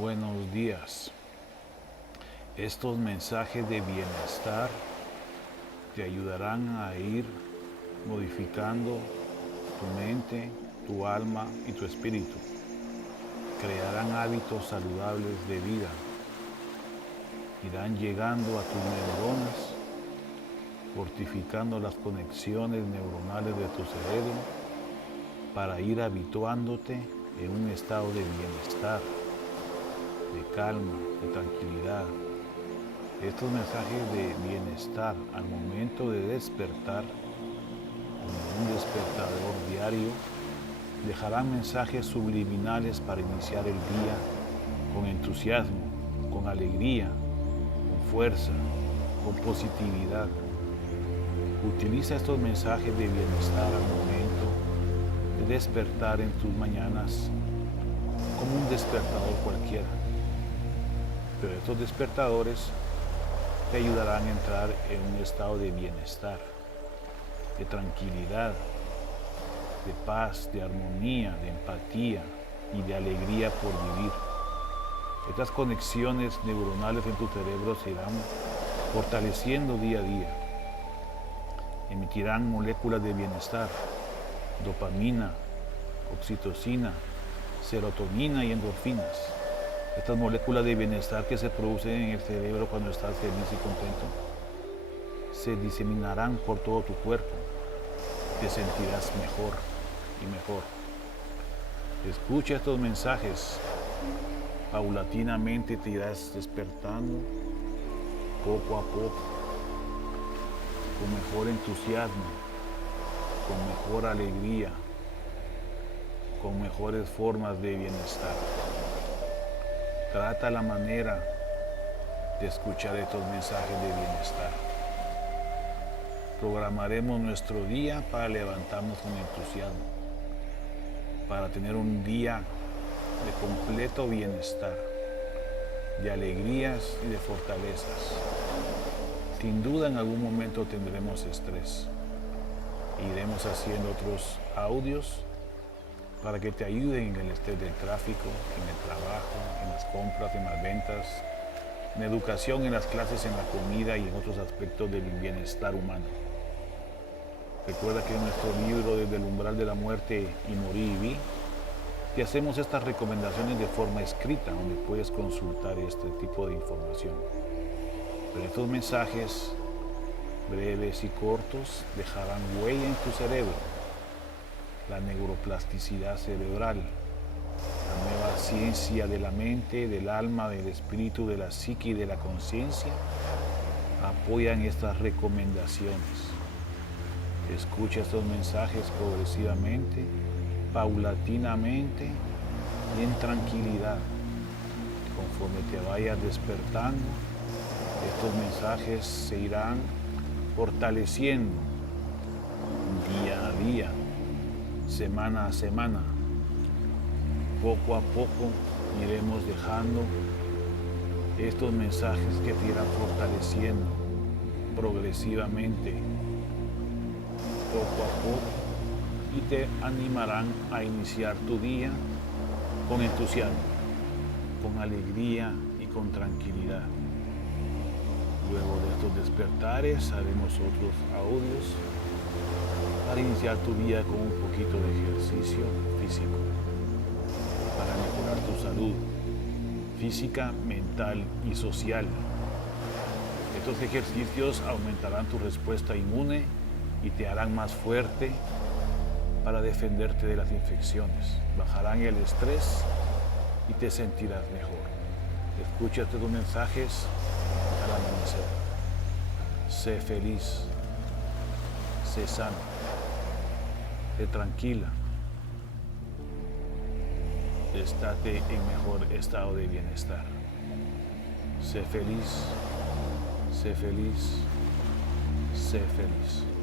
buenos días. Estos mensajes de bienestar te ayudarán a ir modificando tu mente, tu alma y tu espíritu. Crearán hábitos saludables de vida. Irán llegando a tus neuronas, fortificando las conexiones neuronales de tu cerebro para ir habituándote en un estado de bienestar, de calma, de tranquilidad. Estos mensajes de bienestar al momento de despertar, como un despertador diario, dejarán mensajes subliminales para iniciar el día con entusiasmo, con alegría, con fuerza, con positividad. Utiliza estos mensajes de bienestar al momento de despertar en tus mañanas como un despertador cualquiera. Pero estos despertadores te ayudarán a entrar en un estado de bienestar, de tranquilidad, de paz, de armonía, de empatía y de alegría por vivir. Estas conexiones neuronales en tu cerebro se irán fortaleciendo día a día. Emitirán moléculas de bienestar, dopamina, oxitocina, serotonina y endorfinas. Estas moléculas de bienestar que se producen en el cerebro cuando estás feliz y contento, se diseminarán por todo tu cuerpo. Te sentirás mejor y mejor. Escucha estos mensajes. Paulatinamente te irás despertando, poco a poco, con mejor entusiasmo, con mejor alegría, con mejores formas de bienestar. Trata la manera de escuchar estos mensajes de bienestar. Programaremos nuestro día para levantarnos con entusiasmo, para tener un día de completo bienestar, de alegrías y de fortalezas. Sin duda en algún momento tendremos estrés. Iremos haciendo otros audios para que te ayuden en el estrés del tráfico, en el trabajo, en las compras, en las ventas, en educación, en las clases, en la comida y en otros aspectos del bienestar humano. Recuerda que en nuestro libro Desde el umbral de la muerte y morí y vi, te hacemos estas recomendaciones de forma escrita, donde puedes consultar este tipo de información. Pero estos mensajes breves y cortos dejarán huella en tu cerebro. La neuroplasticidad cerebral, la nueva ciencia de la mente, del alma, del espíritu, de la psique y de la conciencia apoyan estas recomendaciones. Escucha estos mensajes progresivamente, paulatinamente y en tranquilidad. Conforme te vayas despertando, estos mensajes se irán fortaleciendo día a día, semana a semana. Poco a poco iremos dejando estos mensajes que te irán fortaleciendo progresivamente, poco a poco, y te animarán a iniciar tu día con entusiasmo, con alegría y con tranquilidad. Luego de estos despertares haremos otros audios para iniciar tu día con un poquito de ejercicio físico, para mejorar tu salud física, mental y social. Estos ejercicios aumentarán tu respuesta inmune y te harán más fuerte para defenderte de las infecciones. Bajarán el estrés y te sentirás mejor. Escucha estos mensajes al amanecer. Sé feliz, sé sano, sé tranquila. Estate en mejor estado de bienestar. Sé feliz, sé feliz, sé feliz.